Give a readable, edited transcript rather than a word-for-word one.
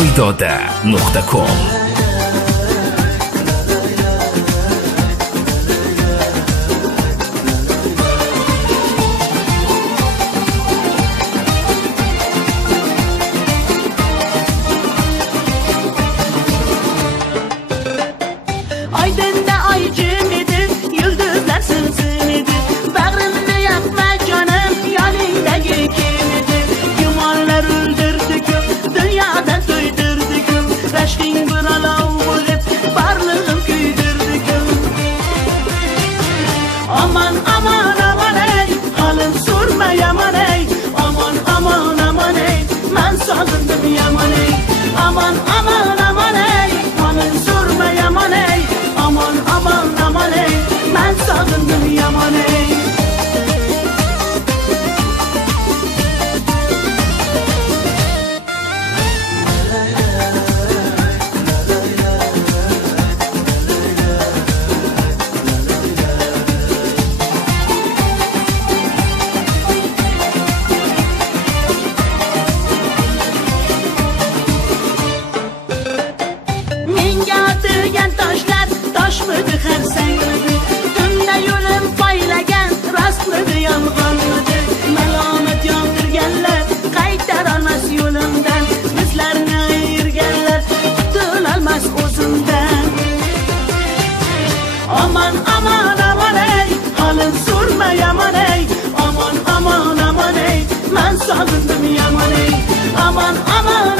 joydoda.com. Aydın'da aycım idi, yıldızlar sızın idi. Bağrımda yakma canım, yanındaki kim idi? Yumanlar öldürdük, dünyadan duydurduk. Reşkin bir alav bulup, varlığım küydürdük. Aman aman aman ey, halım sorma yaman ey. Aman aman aman ey, ben sağındım yaman ey. Aman aman aman ey, halım sorma yaman ey. Aman aman aman ey, ben sağındım yaman ey. Menga atılgan toshlar toshmidi har sangmidi. Tunda yo'lim poylagan rostmidi yolg'onmidi. Malomat yog'dirganlar qaytarolmas yo'limdan. Bizlarni ayirganlar qutulolmas o'zimdan. Aman aman aman ey, halim so'rma yaman ey. Aman aman aman ey, men sog'indim yaman ey. Aman aman